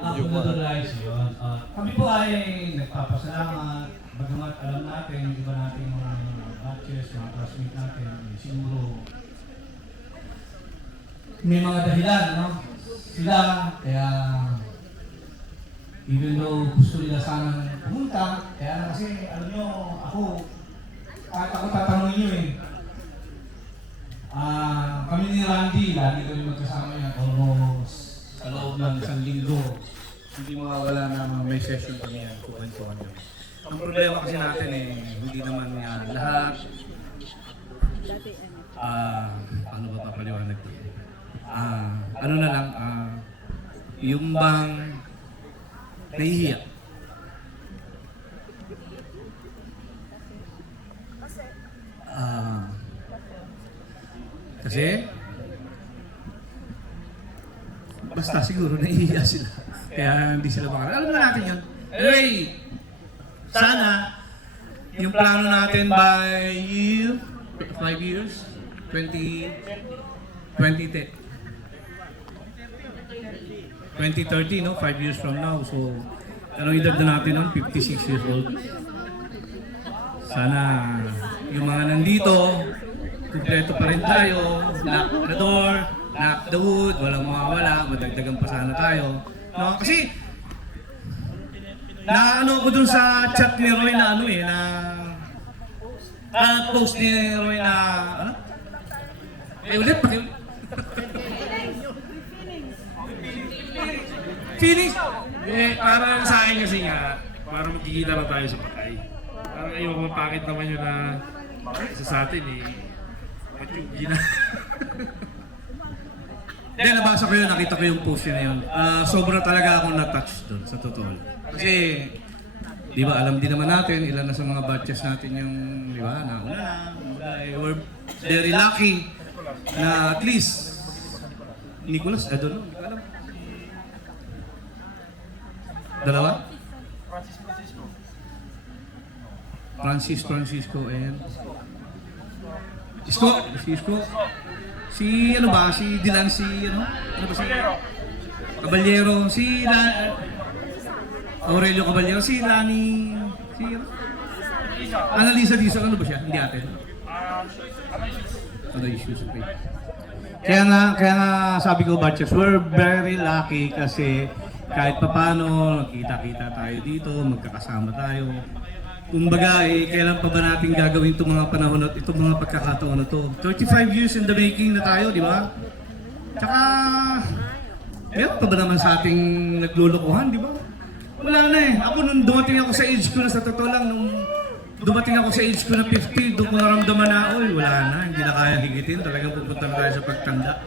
Regularize yun. Kami po ay nagpapasalamat, bagamat alam natin, yung iba natin mga batches, mga classmates natin, siguro may mga dahilan, no? Sila, kaya even though gusto nila sanang pumunta, kaya kasi, alam nyo, ako, kahit ako tatanungin nyo eh, kami ni Randy, lagi kami magkasama yan, almost sa loob ng isang linggo. Hindi mawawala na may session kami yan, kukantuhan yun. Ang problema kasi natin eh, hindi naman yan lahat. Paano ba papaliwanag ko? Ano na lang, yung bang nahihiya. Kasi basta siguro nahihiya sila. Kaya hindi sila makakala. Alam na natin yun. Anyway, sana yung plano natin by 5 years, 2030, no? 5 years from now. So, anong edad na natin nun? 56 years old. Sana yung mga nandito, kumpleto pa rin tayo, knock the door, knock the wood, walang mawawala, madagdagan pa sana tayo. No? Kasi, ano ko dun sa chat ni Roy na ano eh, na post ni Roy na, ano? Ulit, pati feelings! Para sa akin kasi nga, para magkikita lang tayo sa patay. Parang ayoko mapakit naman yun na isa sa atin eh. Matyugi na. Hindi, nabasa ko yun, nakita ko yung post na yun. Sobra talaga akong na-touch doon, sa totoo. Kasi, di ba, alam din naman natin, ilan na sa mga batches natin yung, di ba, nauna na. We're very lucky na at least, Nicholas, I don't know, hindi ko alam. Dalawa? Francisco, and Isko. Si ano ba? Si Dylan, si ano? Ano ba si Caballero, si Aurelio Caballero, si Lani, si Annalisa Dizon, ano ba siya? Hindi atin. Ano issues, okay. Kaya nga sabi ko, batches, we're very lucky kasi kahit papano, nakita-kita tayo dito, magkakasama tayo. Kumbaga, kailan pa ba natin gagawin itong mga panahon at itong mga pagkakataon na to? 35 years in the making na tayo, di ba? Tsaka, meron pa ba naman sa ating naglulukuhan, di ba? Wala na eh. Ako nung dumating ako sa age ko na sa totoo lang, nung dumating ako sa age ko na 50, doon ko naramdaman na, wala na, hindi na kaya higitin. Talagang pupunta na tayo sa pagtanda.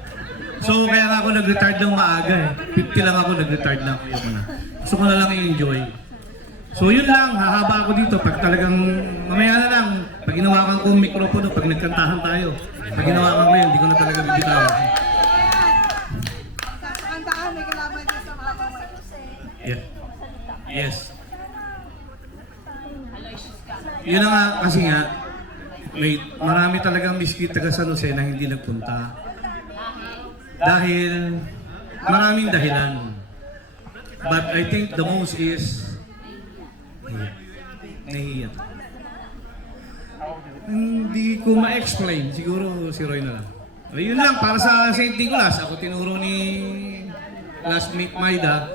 So, kaya nga ako nag-retard ng maaga eh. 50 lang ako, nag-retard lang ako na. Gusto ko na lang i-enjoy. So yun lang, hahaba ako dito. Pag talagang, mamaya na lang, pag ginawakan ko yung mikropono, pag nagkantahan tayo, pag ginawakan ko yun, hindi ko na talaga bibitawan. Sa kantahan, may kalaban din sa mga pamay. Yeah. Yes. Yun na nga, kasi nga, marami talagang miski taga San Jose na hindi nagpunta. Dahil, maraming dahilan. But I think the most is, nahihiya. Hindi ko ma-explain. Siguro si Roy na lang. Yun lang, para sa St. Nicholas. Ako tinuro ni classmate Maida.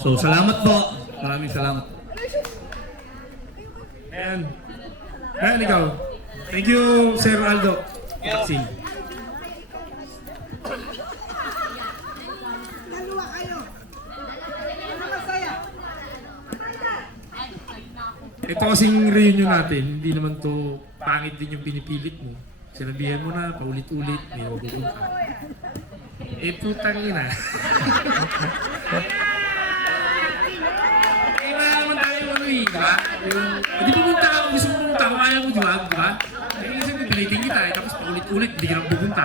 So, salamat po. Maraming salamat. Ayan. Ayan, ikaw. Thank you, Sir Aldo. Taxi. Dalawa kayo. Ano masaya? Ito kasing reunion natin, hindi naman to pangit din yung pinipilit mo. Sinabihan mo na, paulit-ulit, may mapupunta. Putang ina. Wala naman tayo ano eh, di ba? Hindi pupunta ka, gusto mo pumunta, kung ayaw mo, di ba? Kasi pinitin kita tapos paulit-ulit, hindi ka nang pupunta.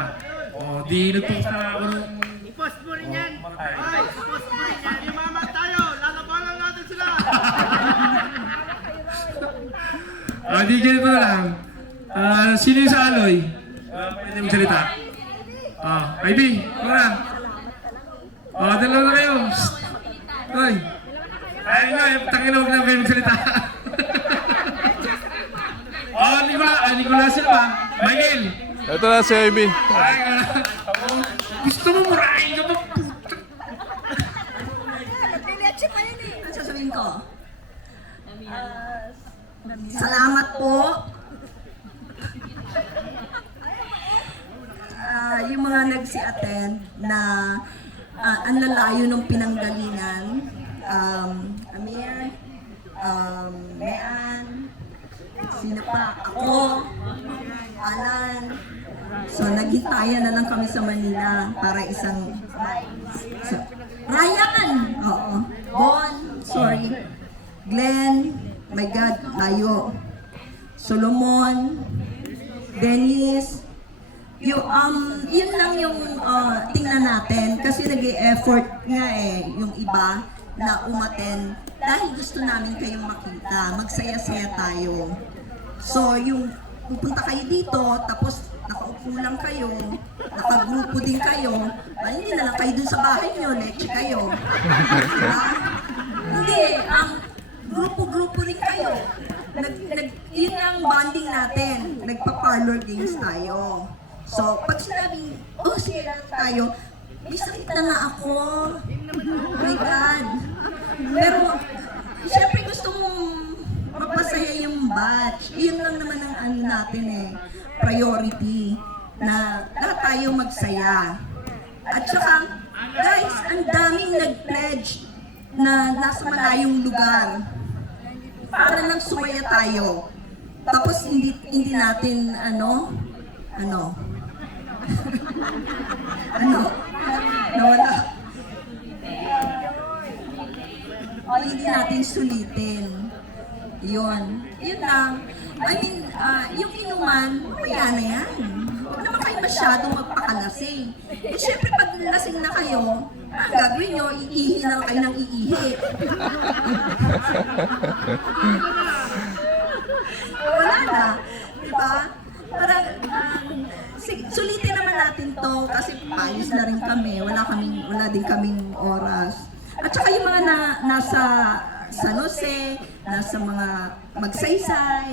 Di nagpunta ako nung... I-post mo rin yan! Ay, i-post mo rin yan! Imamat tayo! Lalabanan natin sila! Di ganito na lang. Sino yung sa Aloy? Pwede mong salita. Ivy, ano na? Dalawa na kayo. Noy. Ay, Noy, tangin na huwag na kayo magsalita. Oh, Nicolas sila ba? Michael. Ito na si Ivy. Ay, gusto mo murahin ka ba? Ano sasabihin ko? Salamat po. Yung mga nagsi-attend na ang lalayo ng pinanggalingan, Amir, Mean, sino pa? Ako, Alan. So, naghintayan na lang kami sa Manila para isang... Ryan! Oo. Bon, sorry. Glenn, my God, layo. Solomon, Dennis, yun lang yung tingnan natin kasi nag-e-effort nga yung iba na umaten dahil gusto namin kayong makita, magsaya-saya tayo. So yung pupunta kayo dito tapos nakaupo lang kayo, nakagrupo din kayo, hindi na lang kayo dun sa bahay nyo, leche kayo. Diba? Hindi, grupo-grupo rin kayo. Yun ang bonding natin, nagpa-parlor games tayo. So, pag sinabing, oh, sige lang tayo, may sakit na nga ako. Oh my God. Pero, syempre gusto mong mapasaya yung batch. Yun lang naman ang ano natin priority, na lahat tayo magsaya. At saka, guys, ang daming nag-pledge na nasa malayong lugar. Para lang sumaya tayo. Tapos hindi natin ano nawala. O hindi natin sulitin. Yun lang. I mean, yung inuman, mamaya na yan. Huwag naman kayo masyadong magpakalasing. Siyempre pag lasing na kayo, ang gagawin nyo, iihi na lang kayo ng iihi. Wala na. Diba? Parang, sulitin naman natin to kasi payos na rin kami. Wala din kaming oras. At saka yung mga nasa San Jose, nasa mga magsaysay,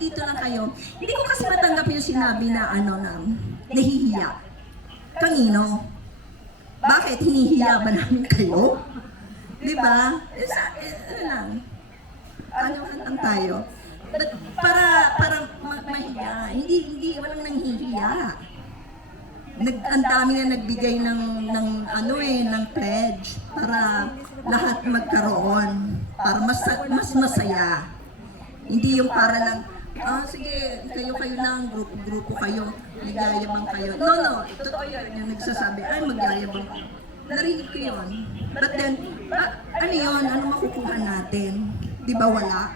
dito lang kayo. Hindi ko kasi matanggap yung sinabi na nahihiya. Kanino? Bakit? Hinihiya ba namin kayo? Diba? Ano lang tayo? Para mahiya. Hindi, walang nanghihiya. Ang dami na nagbigay ng pledge para lahat magkaroon, para mas masaya. Hindi yung para lang, sige, kayo lang, grupo kayo, nagyayabang kayo. No, totoo yun, yung nagsasabi, ay magyayabang. Narinig ko yun. But then, ano yun, ano makukuha natin? Di ba wala?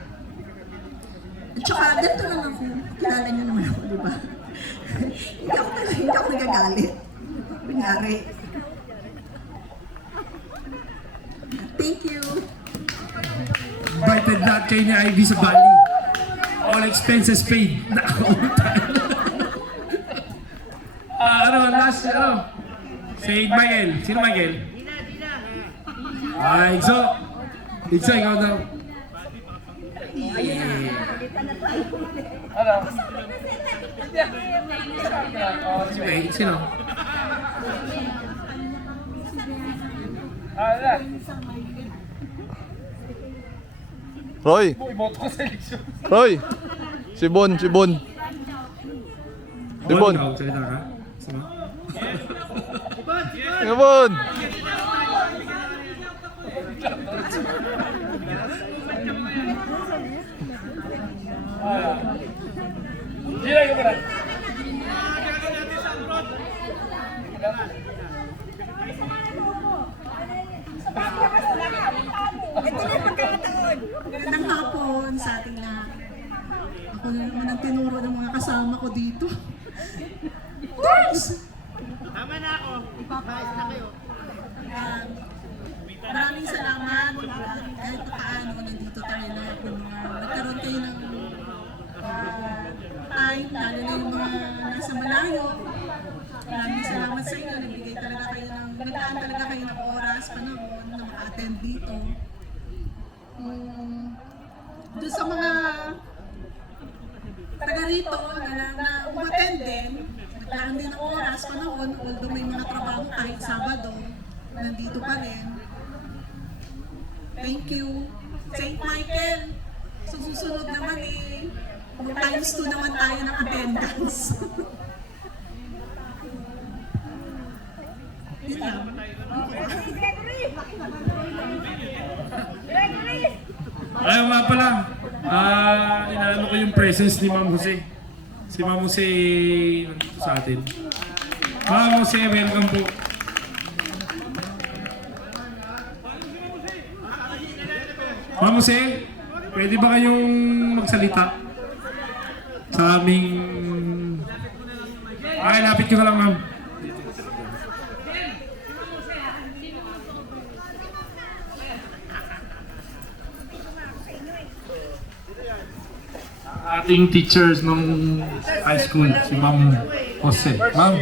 At saka, ganito lang ako, kilala niyo naman ako, di ba? Hindi ako nagagalit. Kunyari. Thank you. Invited lahat kayo ni Ivy sa Bali. All expenses paid. Last, si Michael. Sino Michael? Igso, ikaw daw. Sino? Roy! Roy! Si Bon! Si Bon! Salita ka? Sama? Si Bon! Magandang hapon sa ating lahat. Ako na naman ang tinuro ng mga kasama ko dito. Words! Tama na ako. Ipapayos na kayo. Maraming salamat. Kahit paano nandito tayo lahat. Nagkaroon kayo ng time, lalo na yung mga nasa malayo. Maraming salamat sa inyo. Naglaan talaga kayo ng oras, panahon na mag-attend dito. Doon sa mga taga rito na umattend din, naglaan din ng oras, panahon, although may mga trabaho kahit Sabado, nandito pa rin. Thank you. St. Michael, so susunod naman times 2 naman tayo ng attendance. Yun lang. Ayaw nga pala, inaano ko yung presence ni Ma'am Jose. Si Ma'am Jose nandito sa atin. Ma'am Jose, welcome po. Ma'am Jose, pwede ba kayong magsalita sa aming... Ay, lapit ko na lang, ma'am. Ating teachers nung high school, si Ma'am Jose. Ma'am,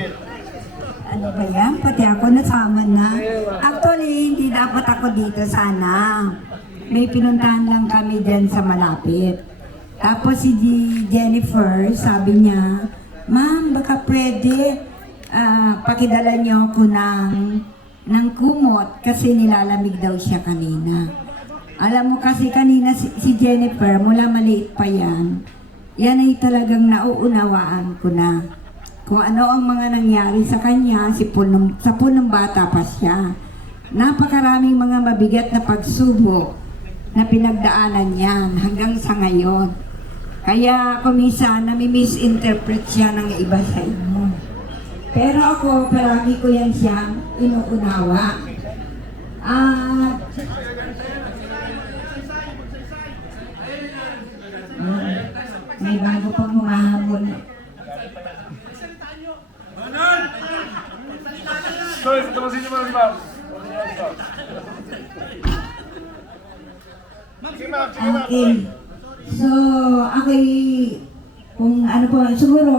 Ano ba yan? Pati ako nasama na. Actually, hindi dapat ako dito sana. May pinuntahan lang kami dyan sa malapit. Tapos si Jennifer, sabi niya, Ma'am, baka pwede pakidala niyo ako ng kumot kasi nilalamig daw siya kanina. Alam mo kasi kanina si Jennifer, mula maliit pa yan ay talagang nauunawaan ko na. Kung ano ang mga nangyari sa kanya, sa punong bata pa siya. Napakaraming mga mabigat na pagsubok na pinagdaanan niyan hanggang sa ngayon. Kaya kuminsan nami-misinterpret siya ng iba sa inyo. Pero ako, palagi ko yan siyang inuunawa. At may bago pang humahabol. sorry, patawasin niyo muna si Ma'am. Okay. So, kung ano po, siguro,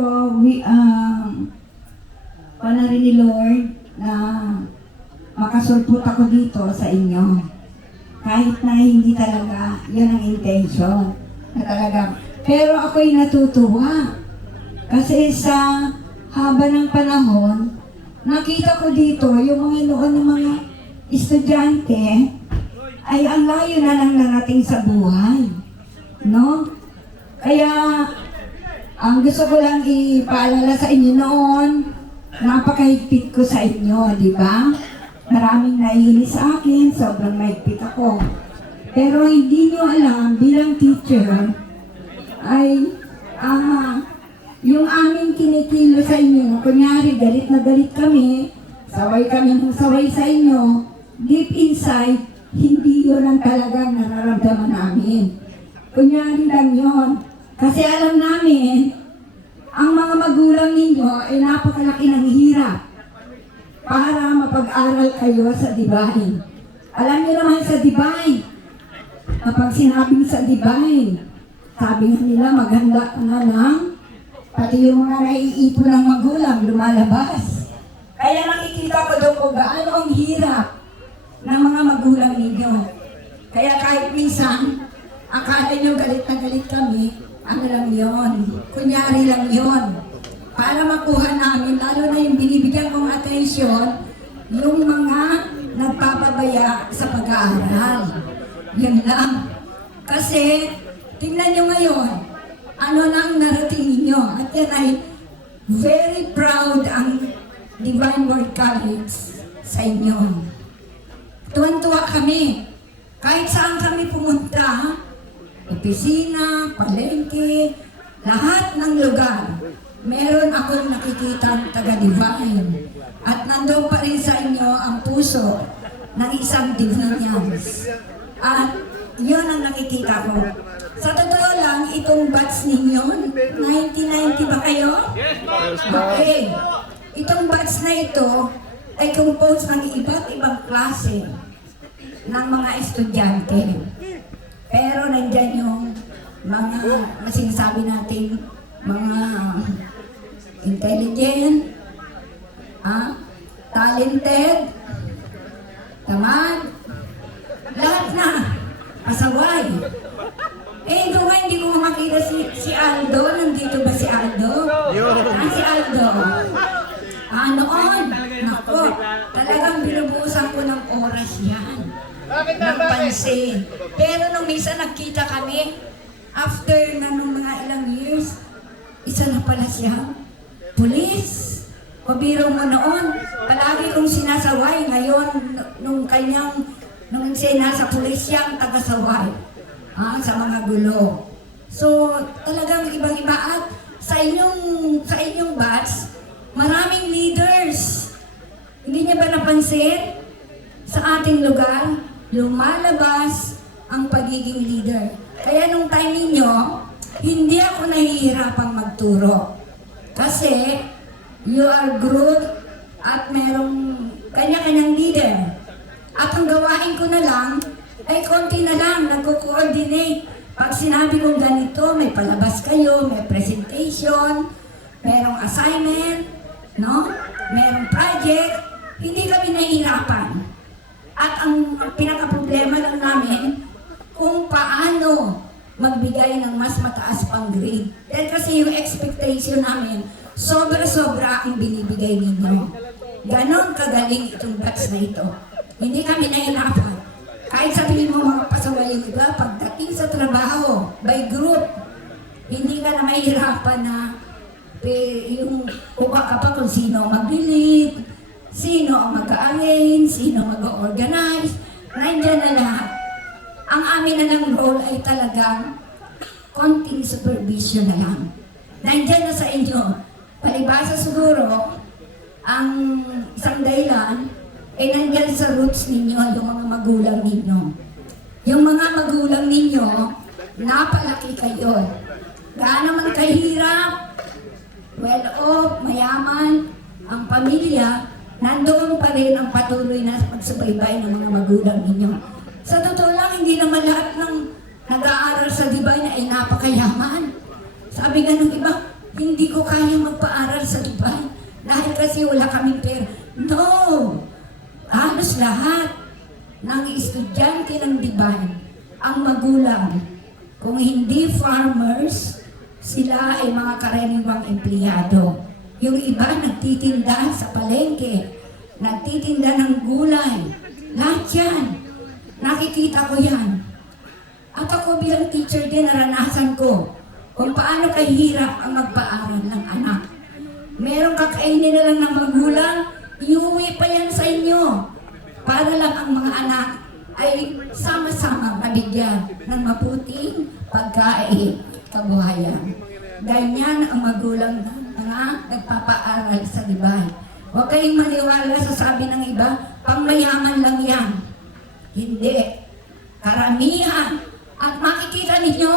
na rin ni Lord na makasulpot ako dito sa inyo. Kahit na hindi talaga, yun ang intention. Na talaga. Pero ako'y natutuwa. Kasi sa haba ng panahon, nakita ko dito yung mga noon ng mga estudyante ay ang layo na lang narating sa buhay. No? Kaya, ang gusto ko lang ipaalala sa inyo noon, napakahigpit ko sa inyo, di ba? Maraming naiinis sa akin, sobrang mahigpit ako. Pero hindi nyo alam, bilang teacher, ay, yung aming kinikilo sa inyo, kunyari, galit na galit kami, saway kami ng saway sa inyo, deep inside, hindi yun ang talagang nararamdaman namin. Kunyari lang yun. Kasi alam namin, ang mga magulang ninyo ay napakalaki ng hirap para mapag-aral kayo sa Divine. Alam niyo naman sa Divine, kapag sinabing sa Divine, sabi nga nila maghanda ka na lang, pati yung mga naiipon ng magulang lumalabas. Kaya nakikita ko doon kung gaano ang hirap ng mga magulang ninyo. Kaya kahit minsan, akala nyo galit na galit kami, ano lang yun, kunyari lang yun. Para makuha namin, lalo na yung binibigyan kong atensyon, yung mga nagpapabaya sa pag-aaral. Yun lang. Kasi, tingnan nyo ngayon, ano na ang narating ninyo. At yan ay very proud ang Divine Word College sa inyo. Tuwan-tuwa kami. Kahit saan kami pumunta, opisina, palengke, lahat ng lugar, meron akong nakikita taga-Divine. At nandun pa rin sa inyo ang puso ng isang Divinians. At yun ang nakikita ko. Sa totoo lang, itong batch ninyo, 1990 ba kayo? Okay. Itong batch na ito ay composed ng iba't ibang klase ng mga estudyante. Pero nandyan yung mga sinasabi natin, mga intelligent, talented, tamad, na. Pasaway. Eh, hindi ko makita si Aldo. Nandito ba si Aldo? Si Aldo. Noon, nako, talagang binubusan ko ng oras yan. Ng pansin. Pero nung minsan nagkita kami, after na nung mga ilang years, isa na pala siya, pulis. Pabiro mo noon, palagi kong sinasaway. Ngayon, nung siya nasa pulis siya, ang tagasaway. Sa mga gulo. So, talagang ibang-iba. At sa inyong batch, maraming leaders. Hindi niya ba napansin? Sa ating lugar, lumalabas ang pagiging leader. Kaya nung time ninyo, hindi ako nahihirapang magturo. Kasi, you are group at merong kanya-kanyang leader. At ang gawain ko na lang, ay konti na lang, nagko-coordinate. Pag sinabi kong ganito, may palabas kayo, may presentation, merong assignment, no? Merong project, hindi kami nahihirapan. At ang pinaka-problema lang namin, kung paano magbigay ng mas mataas pang grade. Dahil kasi yung expectation namin, sobra-sobra ang binibigay ninyo. Ganon kagaling itong batch na ito. Hindi kami nahihirapan. Kahit sabihin mo mga pasaway yung iba, pagdating sa trabaho, by group, hindi ka na mahihirapan na yung kuha ka pa kung sino mag-lead, sino ang mag-arrange, sino mag-organize, nandiyan na lahat. Ang amin na lang role ay talagang konting supervision na lang. Nandiyan na sa inyo. Palibasa siguro, ang isang dahilan ay nandiyan sa roots ninyo, yung mga magulang ninyo. Yung mga magulang ninyo, napalaki kayo. Gaano man kahirap, well-off, mayaman, ang pamilya, nandoon pa rin ang patuloy na pagsubaybay ng mga magulang ninyo. Sa totoo lang, hindi naman lahat ng nag-aaral sa Divine ay napakayaman. Sabi nga ng iba, hindi ko kaya magpaaral sa Divine dahil kasi wala kaming pera. No! Halos lahat ng estudyante ng Divine, ang magulang, kung hindi farmers, sila ay mga karaniwang empleyado. Yung iba nagtitinda sa palengke, nagtitinda ng gulay. Lahat yan. Nakikita ko yan. At ako bilang teacher din, naranasan ko kung paano kahirap ang magpaaral ng anak. Merong kakainin na lang ng magulang, iuwi pa yan sa inyo. Para lang ang mga anak ay sama-sama mabigyan ng mabuting pagkain, kabuhayan. Ganyan ang magulang ng mga nagpapaaral sa Divine. Huwag kayong maniwala sa sabi ng iba, pangmayaman lang yan. Hindi. Karamihan. At makikita ninyo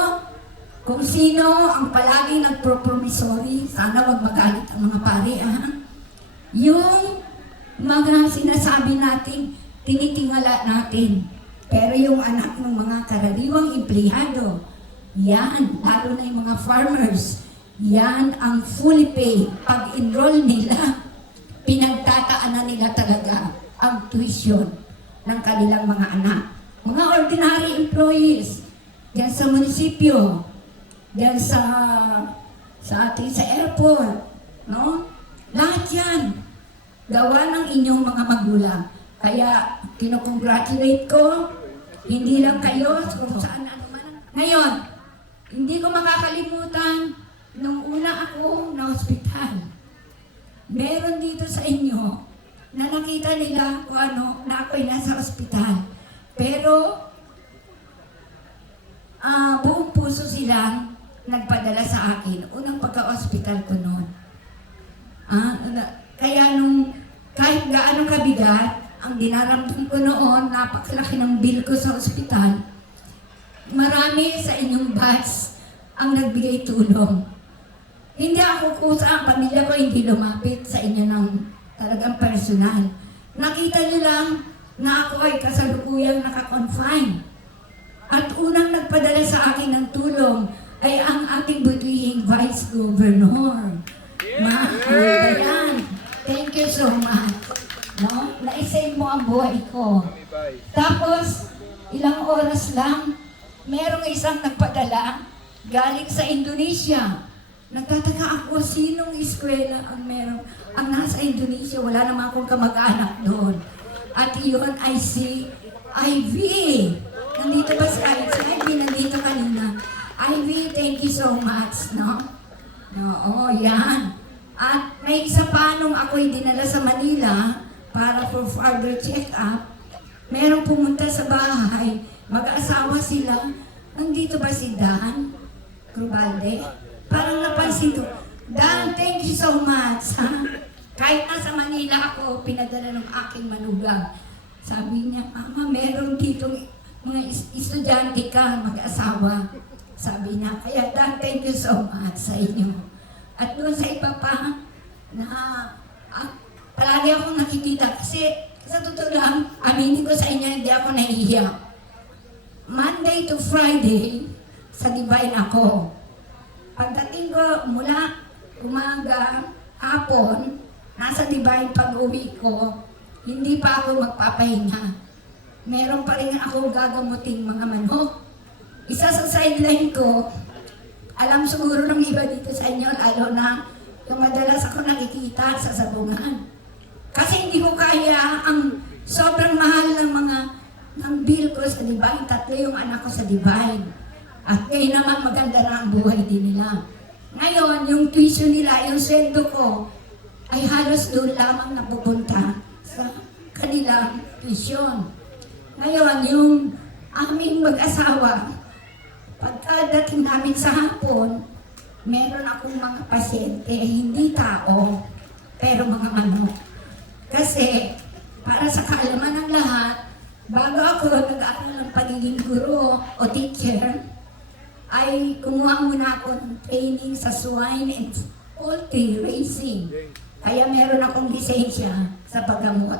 kung sino ang palagi nagpropromissory. Sana wag magalit ang mga pare, ha? Yung mga sinasabi natin, tinitingala natin. Pero yung anak ng mga karaniwang empleyado, yan, lalo na yung mga farmers, yan ang fully paid. Pag-enroll nila, pinagtataanan nila talaga ang tuition ng kanilang mga anak. Mga ordinary employees, diyan sa munisipyo, diyan sa ating sa airport, no? Lahat yan, gawa ng inyong mga magulang. Kaya, kinukongratulate ko, hindi lang kayo, kung saan ano man. Ngayon, hindi ko makakalimutan, nung una ako na ospital, meron dito sa inyo, na nakita nila kung ano, na ako'y nasa ospital. Pero, buong puso silang nagpadala sa akin. Unang pagka-ospital ko noon. Kaya nung kahit gaano kabigat, ang dinaramdam ko noon, napakalaki ng bill ko sa ospital, marami sa inyong batch ang nagbigay tulong. Hindi ako kusa, ang pamilya ko hindi lumapit sa inyo ng talagang personal. Nakita niyo lang na ako ay kasalukuyang naka-confine. At unang nagpadala sa akin ng tulong ay ang ating butihing Vice Governor. Dayan, thank you so much. No? Na-save mo ang buhay ko. Tapos, ilang oras lang, merong isang nagpadala galing sa Indonesia. Nagtataka ako, sinong eskwela ang nasa Indonesia? Wala naman akong kamag-anak doon. At iyon ay si Ivy. Nandito ba si Ivy? Si Ivy nandito kanina. Ivy, thank you so much, no? Oo, yan. At may isa pa nung ako'y dinala sa Manila para for further check-up, merong pumunta sa bahay, mag-asawa sila. Nandito ba si Dan Crubalde? Parang napansin ko, Dan, thank you so much, ha? Kahit nasa Manila ako, pinadala ng aking manugang. Sabi niya, Ama, meron dito mga estudyante ka, mag-asawa. Sabi niya, kaya Dan, thank you so much sa inyo. At doon sa iba pa, na palagi akong nakikita. Kasi sa totoo lang, aminin ko sa inyo, hindi ako nahihiya. Monday to Friday, sa Divine ako. Pagdating ko mula umaga, hapon, nasa Divine pag-uwi ko, hindi pa ako magpapahinga. Meron pa rin ako gagamuting mga manok. Isa sa sideline ko, alam siguro ng iba dito sa inyo, lalo na yung madalas ako nakikita sa sabungan. Kasi hindi ko kaya ang sobrang mahal ng bill ko sa Divine. 3 yung anak ko sa Divine. At ngayon naman maganda na ang buhay din nila. Ngayon, yung tuition nila, yung sweldo ko, ay halos doon lamang napupunta sa kanilang tuition. Ngayon, yung aming mag-asawa, pagkadating namin sa hapon, meron akong mga pasyente, hindi tao, pero mga manok. Kasi, para sa kaalaman ng lahat, bago ako nag-aaral ng pagiging guro o teacher, ay kumuha muna ako ng training sa swine and poultry raising. Kaya meron akong lisensya sa paggamot.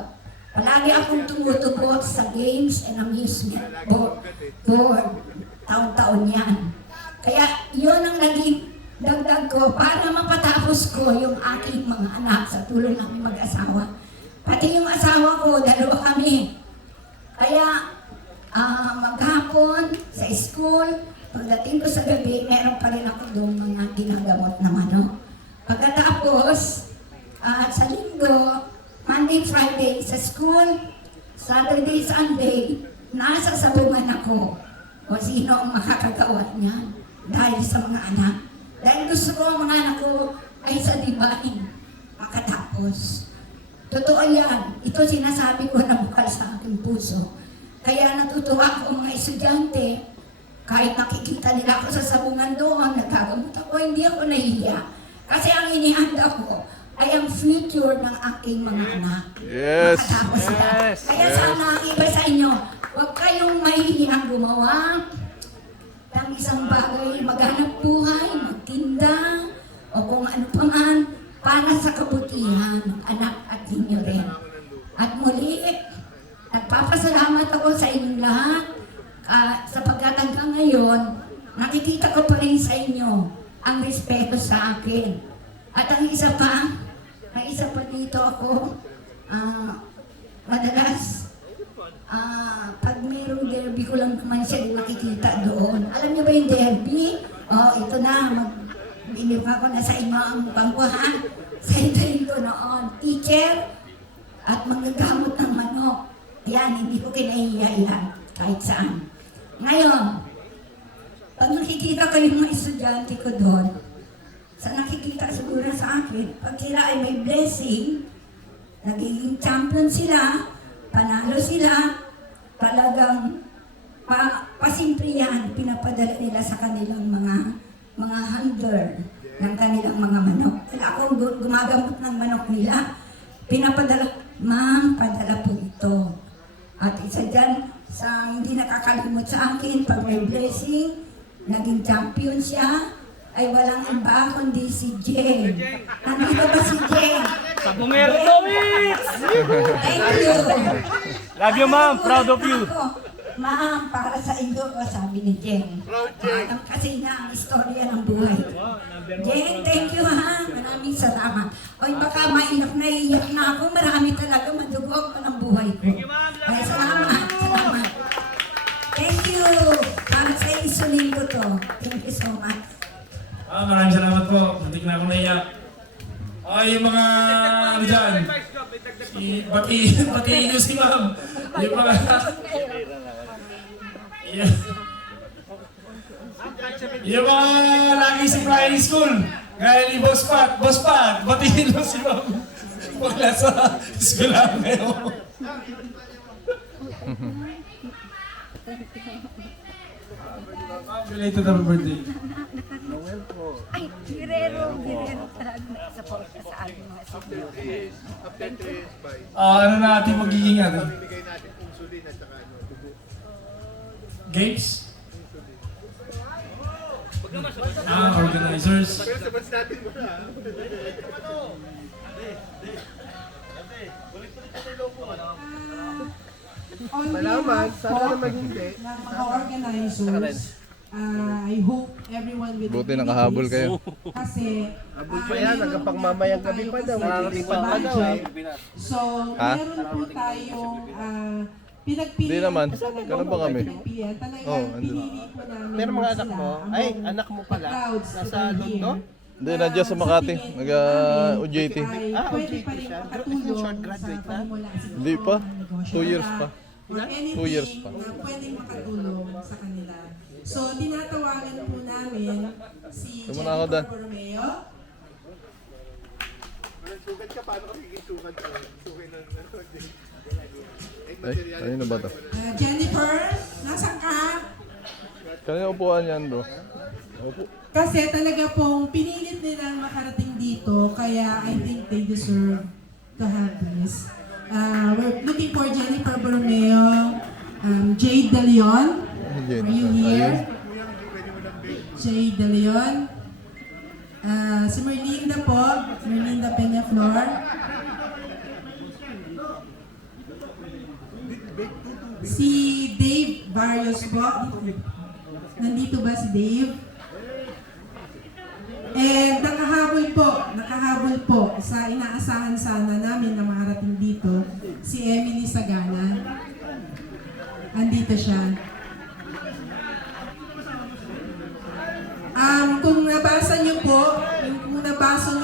Palagi akong tumutugot sa games and amusement board. Taon-taon yan. Kaya yun ang naging dagdag ko para mapatapos ko yung aking mga anak sa tulong namin mag-asawa. Pati yung asawa ko, 2 kami. Kaya maghapon sa school, pagdating ko sa gabi, meron pa rin ako doon mga ginagamot na manok. Pagkatapos, sa linggo, Monday, Friday sa school, Saturday, Sunday, nasa sabungan ako. O sino ang makakagawa niyan dahil sa mga anak. Dahil gusto ko ang mga anak ko ay sa Divine makatapos. Totoo yan. Ito sinasabi ko na bukal sa aking puso. Kaya natutuwa ako mga estudyante, kahit nakikita nila ako sa sabungan doon, nagkagamot ako, hindi ako nahihiya. Kasi ang inihanda ko ay ang future ng aking mga anak. Yes. Makatapos sila. Kaya sana ang iba sa inyo, huwag kayong mahihiyang gumawa ng isang bagay, maghanap buhay, magtinda, o kung ano pa man, para sa kabutihan ng anak at inyo rin. At muli, nagpapasalamat ako sa inyong lahat sapagkat hanggang ngayon, nakikita ko pa rin sa inyo ang respeto sa akin. At ang isa pa dito ako, madalas, pag mayroong derby ko lang naman siya nakikita doon. Alam niyo ba yung derby? Ito na, mag-inip ako na sa inyo ang mukhang ko, ha? Sa ito noon, teacher at manggagamot ng manok. Yan, hindi ko kinahiya yan, kahit saan. Ngayon, pag nakikita ko yung mga estudyante ko doon, sa nakikita siguro sa akin, pag sila ay may blessing, nagiging champion sila, panalo sila, talagang pasimple yan, pinapadala nila sa kanilang mga handler ng kanilang mga manok. Kaya ako gumagamot ng manok nila, pinapadala, Ma'am, padala po ito. At isa dyan, sa hindi nakakalimot sa akin, pag may blessing, naging champion siya, ay walang iba kundi si Jen. Nandito ba si Jen? Sabungero Tomis! Thank you. Love you, ma'am. Proud of you. Ma'am, para sa inyo, sabi ni Jen. Kasi na ang istorya ng buhay. Jen, thank you ha. Maraming salamat. Oy, baka mainak na iiyak na ako. Marami talaga madugo ako ng buhay ko. Kaya salamat. Salamat. Thank you. Para sa insulin ko to. Thank you so much. Maraming salamat po. Muntik na ako naiyak. Yung mga ano dyan. Batiin nyo si ma'am. Yung mga... Yung mga lagi sa flying school. Gaya ni Boss Pat, batiin mo si ma'am. Wala sa eskwelahan ngayon. Related happy birthday. Ay, Guerrero talaga nag-support ka sa ating mga senior. Ano natin magiging ano? Games? Organizers. Malaman, sana naman hindi. Ng mga organizers, I hope everyone will Buti agree nakahabol with kayo. this. Kasi, Habol pa yan, hanggang pang mamayang gabi pa daw. Hindi pa pa daw eh. So, Ha? meron po tayong pinagpilian. Hindi naman. talaga Ganun ba kami? pinagpilian. Talagang Oo, andun. pinili po namin Pero mga anak sila mo, among ay, anak mo pala, the crowds nasa that are Londo? here. Hindi, nandiyan sa Makati. Nag-UJT. Ay, Ah, pwede OJT pa rin siya. makatulong Short sa graduate na? panimula siguro Hindi pa. ng negosyo 2 years nila pa. or anything 2 years pa. na pwedeng makatulong sa kanila. So, tinatawagan po namin si Tumuna ako, Dan. Jennifer Borromeo. Sugat ka, paano kasi sugat ko? Sugat ng Ay, kanina ba ito? Jennifer, nasan ka? Kanina upuan yan, bro. Opo. Kasi talaga pong pinilit nilang makarating dito, kaya I think they deserve to have this. We're looking for Jennifer Borromeo, Jade De Leon. Ayun. Are you here? Jade De Leon. Si Merlinda po, Merlinda Peñaflor. Si Dave Barrios po. Nandito ba si Dave? And nakahabol po sa inaasahan sana namin na makarating dito, si Emily Sagana. Andito siya. Kung nabasa niyo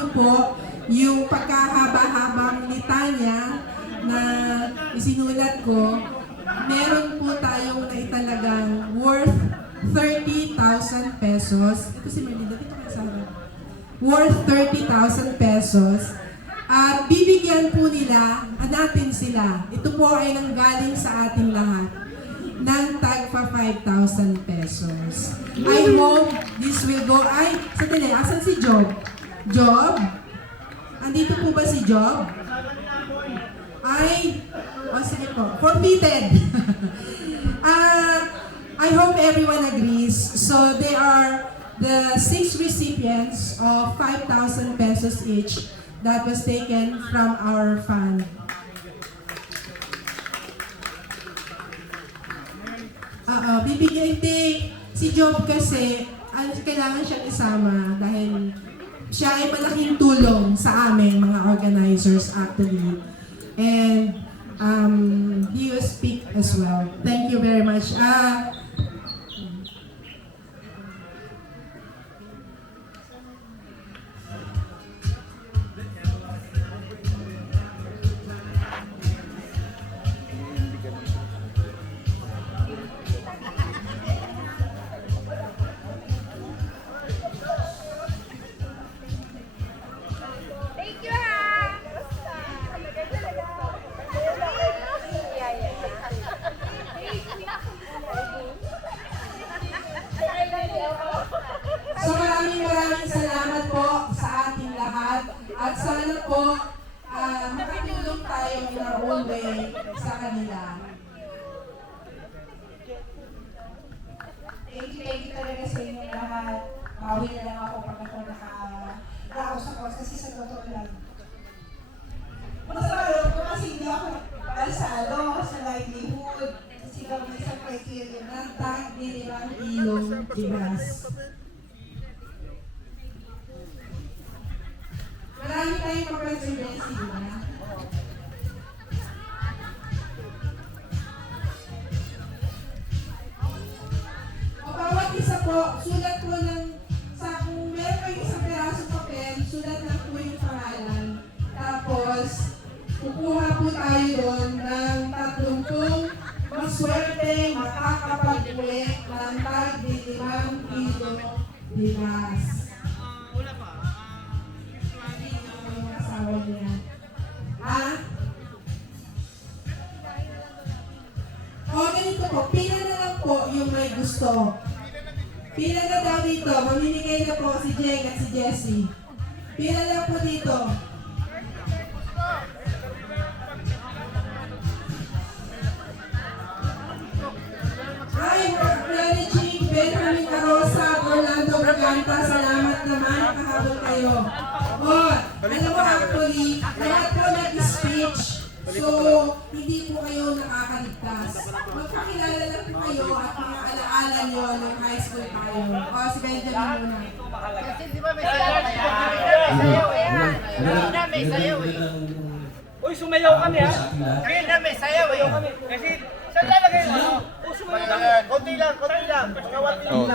po, yung pagkahaba-habang litanya na isinulat ko, meron po tayong naitalagang worth 30,000 pesos. Ito si Melinda, dito kayo sa harap. Worth 30,000 pesos. At bibigyan po nila, natin sila. Ito po ay nanggaling sa ating lahat ng tagpa 5,000 pesos. I hope this will go. Ay, sandali, asan si Job? Job? Andito po ba si Job? Ay, sige po, forfeited. I hope everyone agrees. So they are the 6 recipients of 5,000 pesos each that was taken from our fund. Bibigyan si Job kasi kailangan siyang isama dahil siya ay malaking tulong sa aming mga organizers actually. And he will speak as well. Thank you very much. Thank you, ha! So maraming salamat po sa ating lahat at sana po makatulong tayo in our own way sa kanila. Thank you talaga sa inyo lahat. Bawi na lang ako pag ako nakaraos ako kasi sa totoo lang. Masarap ko kasi hindi ako palsado sa livelihood. Kasi kami sa criteria ng tag, Dinilang ilong ibas. Marami tayong pag-presidency, di ba? po, sulat po ng, kung meron kayo isang pirasong papel, sulat lang po yung pangalan. Tapos, kukuha po tayo doon ng 30 maswerte makakapag-uwi ng tagli 5 kilo bigas. Yung asawa niya. Ha? O ganito po, pila na lang po yung may gusto. Pila na daw dito, mamimigay na po si Jeng at si Jessie. Pila lang po dito. Hi, Managing Benjamin Carosa, Orlando Braganta, salamat naman, nakahabol kayo. O, alam mo actually, lahat po nag-speech, so hindi po kayo nakakaligtas. Magpakilala lang po kayo at mga alaala nyo nung high school tayo. O, si Benjamin muna. Kasi di ba may sayaw? Sayaw eh. Kanina may sayaw eh. Uy, sumayaw kami ha. Kanina may sayaw eh. Kasi saan lalagay mo? Konti lang, konti lang. Pagkawal din. Oh.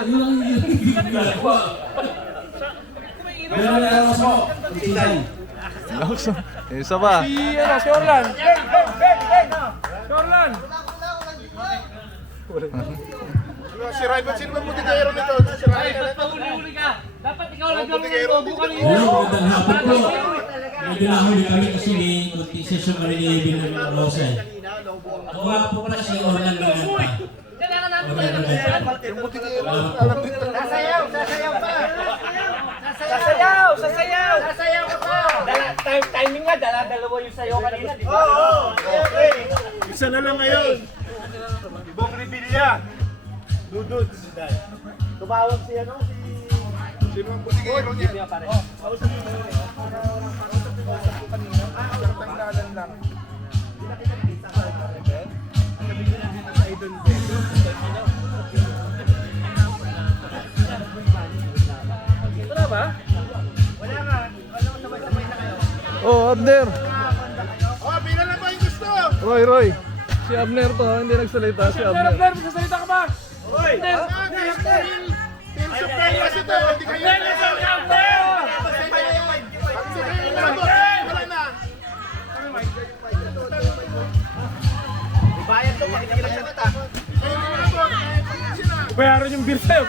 Isa pa. Si Orlan. Si Orlan. Si Ryan, sino ba putikero nito? Si Ryan. Pahuli-huli ka. Dapat ikaw lang ang Putikero bobo kanina. Hello, magandang hapon po. Medyo nahuli kami kasi may session kami ni Evin ng Rosa. Ako nga po pala si Orlan Braganta. Kailangan natin Orlan Braganta. Yung putikero. Sasayaw, sasayaw pa. Sasayaw, sasayaw. Sasayaw ka pa. Timing nga, dalawa yung sayaw kanina, di ba? Oo, okay. Isa na lang ngayon. Ibong Revilla. Dududs. Tumawag si ano? Sino ang putikero niya? Kausap mo na yun. Kausap ko kanina. Isang tanggalan lang. Hindi na kita sa Rebel. Ang gabi na dito sa Idol Beto. Wala ba? Wala nga. Wala ko sabay-sabay na kayo. Oh, Abner. Oh, bila na ba yung gusto? Roy. Si Abner to, hindi nagsalita si Abner. Abner, sasalita ka ba? Hoy! Team supply kasi to. Hindi kayo. Wala na. Bayad to. Makikinig sa mata. Bayaran yung beer sa'yo.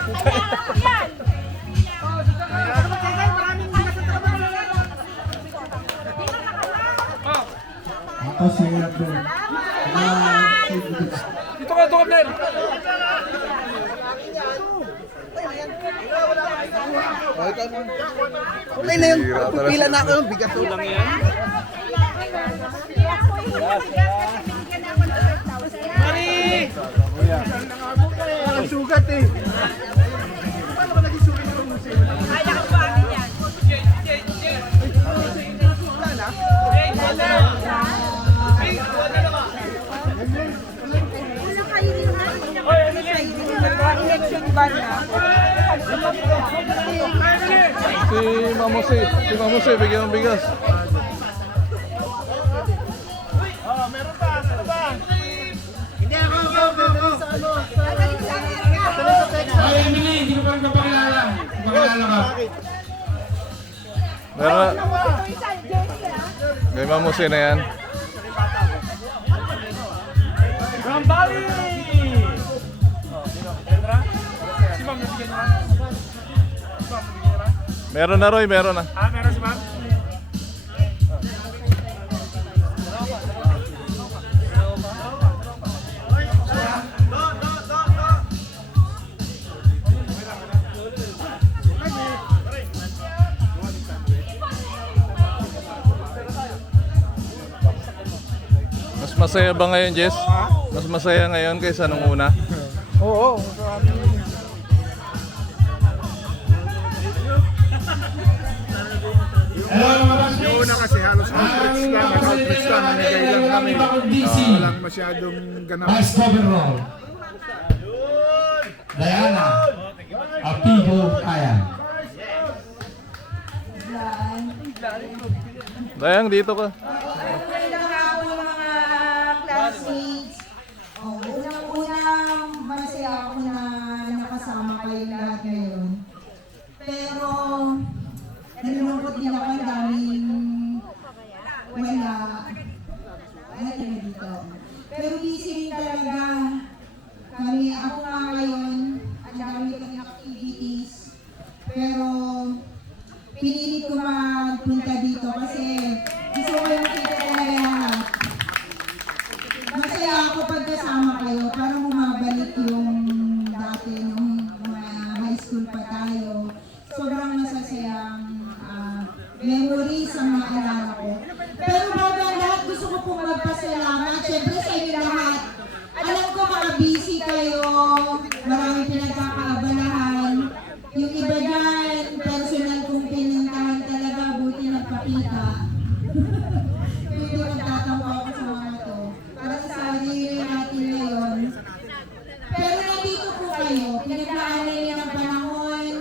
Ako si Abner. Dito ka, Abner. Okay na yun. Pila na ako yung bigat. Lang yan. Ako yung bigas kasi binigyan ako ng 5,000. Ang sugat eh. Paano ba naging sugat yung museo? Kaya ka pa amin yan. Wala kayo rin na. Election ban na. Si Mamose, bigyan ng bigas. Meron pa. Hindi ako. Ay, Emily, hindi ko pa rin papakilala. Papakilala ka. Meron na. Kay Mamose na yan. From Bali! Si Ma'am, nabigyan niya na? Meron na, Roy, meron na. Ah, meron si Ma'am? Mas masaya ba ngayon, Jess? Mas masaya ngayon kaysa nung una? Oo. Yung una kasi halos outreach lang, namigay lang kami. Walang masyadong ganap. Vice Governor Diana Apigo Kayan. Dayang, dito ka. Magandang hapon mga classmates. Unang-unang masaya ako na nakasama kayo lahat Ako nga ngayon, ang dami kong activities, pero pinilit ko magpunta dito kasi gusto ko yung kita talaga lahat. Masaya ako pag kasama kayo para bumabalik yung dati nung mga high school pa tayo. Sobrang masasayang memories ang naalala ko. Pero bago ang lahat, gusto ko pong magpasalamat. Siyempre sa inyo lahat. Alam ko mga busy kayo, maraming pinagkakaabalahan. Yung iba dyan, personal kong pinuntahan talaga, buti nagpakita. Hindi magtatampo ako sa mga to. Para sa sarili natin ngayon. Pero nandito po kayo, pinagdaanan niya ng panahon,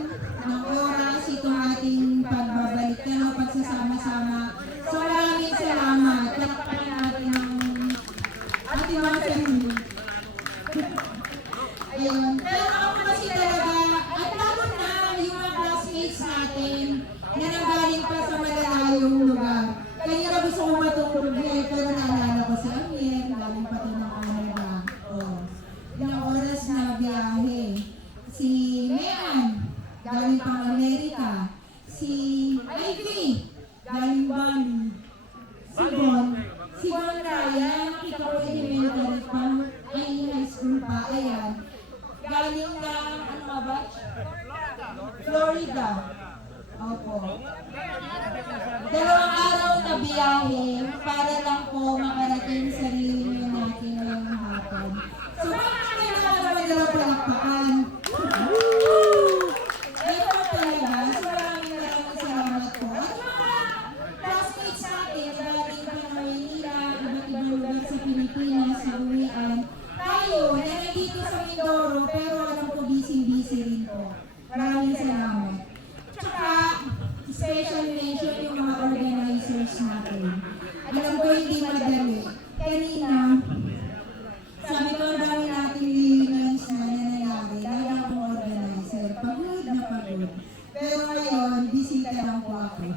ng oras, itong ating pagbabalik kayo, pagsasama-sama. So maraming salamat. Palakpakan natin ang ating mga sarili. Ayun. Pero ako kasi talaga, at lalo na yung mga classmates natin na nanggaling pa sa malalayong lugar. Kanina gusto ko matulog eh, pero naalala ko si Amir, galing pa ito ng Canada. Ilang oras na biyahe. Si Mean, galing pang Amerika. Si Ivy, galing Bali. Si Bon Raya, nakita ko elementary pa, ay high school pa, ayan. Galing ng, ano nga ba? Florida. Opo. 2 araw na biyahe para lang po makarating sa reunion natin ngayong hapon. So, bakit kailangan naman nila palakpakan? Ito talaga. So, maraming salamat po. At yung mga classmates natin, galing pa ng Maynila, iba't ibang lugar sa Pilipinas, sa uwian. Tayo, na nandito sa Mindoro, pero alam ko busy-busy rin po. Maraming salamat. Tsaka, special mention yung mga organizers natin. Alam ko hindi madali. Kanina, sabi ko ang dami natin reunions na nangyayari. Lagi akong organizer. Pagod na pagod. Pero ngayon, bisita lang po ako.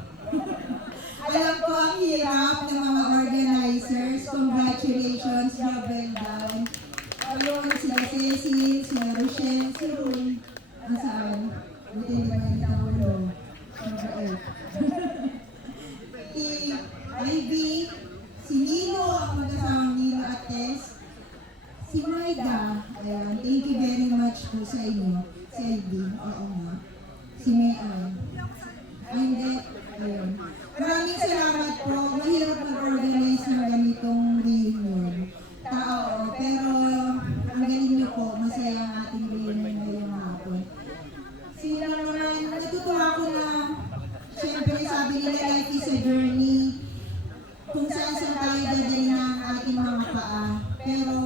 Alam ko ang hirap ng mga organizers. Congratulations, job well done. Ayun, sila Cecil, sila Rochelle, si Roy. Nasaan? Buti naman ito ulo. Si Ivy, si Nino, ang mag-asawang Nino at Tess, si Maida, ayan, thank you very much po sa inyo. Si Ivy, oo nga. Si Mayan. Ay, hindi, ayun. Maraming salamat po. Mahirap mag-organize ng ganitong reunion. Tao, pero ang galing niyo po, masaya ang ating reunion ngayong hapon. Sila naman, natutuwa ko na, siyempre sabi nila life is a journey, kung saan tayo dadali ng ating mga paa. Pero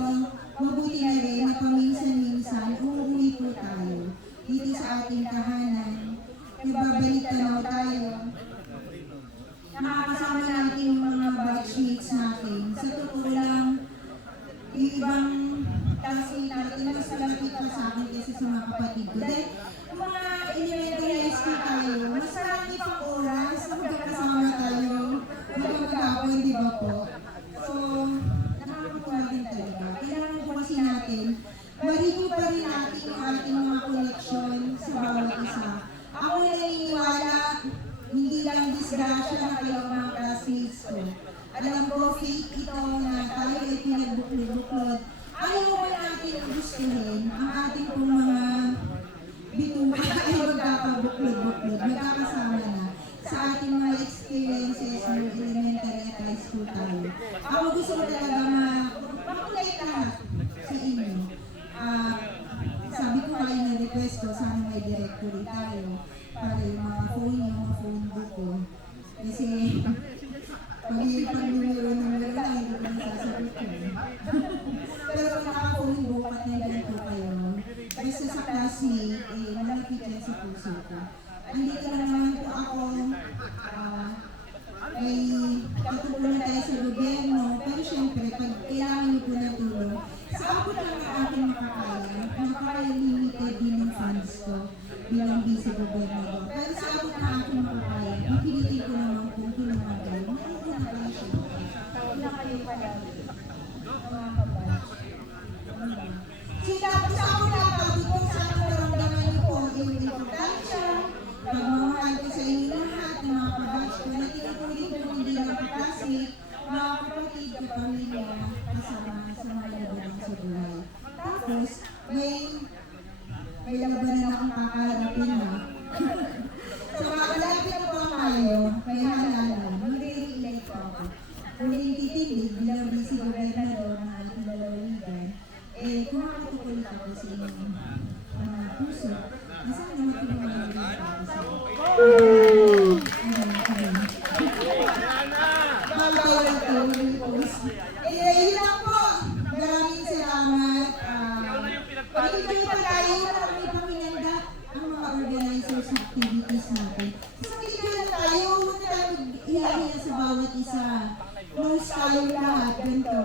mabuti na rin na paminsan-minsan, umuwi po tayo dito sa ating tahanan. Ibabalik tanaw tayo. Nakakasama natin yung mga batchmates natin. Sa totoo lang, yung ibang classmate natin, mas malapit pa sa akin kasi sa mga kapatid ko. Dahil yung mga elementary high school tayo, mas marami pang oras na magkakasama tayo magkakapon, di ba po? So, nakakatuwa din talaga. Kailangan po kasi natin, ma-renew pa rin natin yung ating mga connection sa bawat isa. Ako naniniwala, hindi lang disgrasya na kayo mga classmates ko. Alam ko, fake ito na tayo ay pinagbuklod-buklod. Ayaw ko natin gustuhin ang ating pong mga bituwa ay magkakabuklod-buklod, magkakasama na sa ating mga experiences ng elementary at high school tayo. Ako gusto ko talaga makulay lahat sa inyo. Sabi ko kayo na request ko, sana may directory tayo para yung mga phone book ko. Kasi pag-numero lang, hindi ko nasasagot ko. Pero kung naka-phone book at nandiyan po kayo, basta sa classmate, malapit yan sa puso ko. Andito na naman po ako, ay katulungan tayo sa gobyerno, pero syempre, pag kailangan niyo po ng tulong, sa abot lang ang ating makakaya, makakaya-limited din ng funds ko bilang vice gobernador. Pero sa abot ng ating makakaya, napilitin ko naman kung tulungan kayo. Mayroon na kayo syempre. Taon na kayo pala. Mga kabatch. So tapos importansya, pagmamahal ko sa inyo lahat, ng mga kabatch ko, na tinutuloy ko hindi lang kaklasmate, mga kapatid, kapamilya, kasama sa mga labanan sa buhay. Tapos, may labanan akong kakaharapin na. So, malapit na po ang Mayo, kaya halala, mag-re-relate po ako. Huling titindig bilang vice gobernador ng ating lalawigan, kumakatukulit ako sa inyong puso. Sana matulungan niyo ako sa Bawal ko, yun lang po. Maraming salamat. Pag-enjoy pa tayo na may paminanda ang mga organizers ng activities natin. So, enjoy na tayo. Huwag na tayo mag-ihahiya sa bawat isa. Close tayo lahat. Ganito.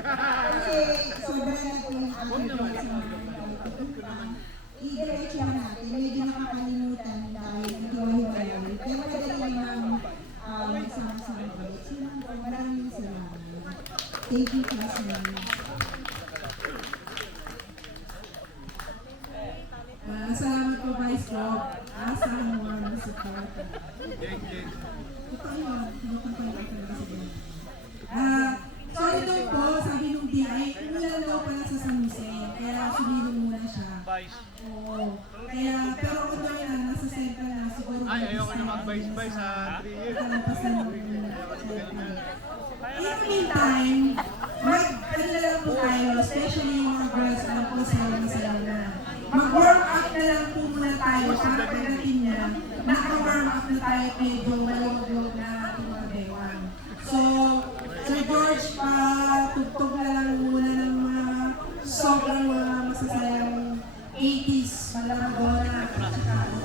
Kasi sobra na po yung aking sa mga i-diretso natin. Medyo nakakalimutan dahil naghiwa-hiwalay. Pero madali namang sama-sama ulit. So, maraming salamat. Thank you, classmates. Salamat po, Vice Rob. Asahan mo ang support. Ito yun. Sorry daw po, sabi nung DI, umulan daw pala sa San Jose. Kaya sumilong muna siya. Oo. Kaya, pero kung daw yan, nasa center na siguro. Ay, ayoko na mag-vice sa 3 years. Kalampasan mo muna. In the meantime, mag-alala lang po tayo, especially yung mga girls, alam po sa'yo na sila na. Mag-warm up na lang po muna tayo para pagdating niya, naka-warm up na tayo medyo maluwag na ating mga bewang. So, Sir George, tugtog na lang muna ng mga sobrang mga masasayang 80s, Madonna, at saka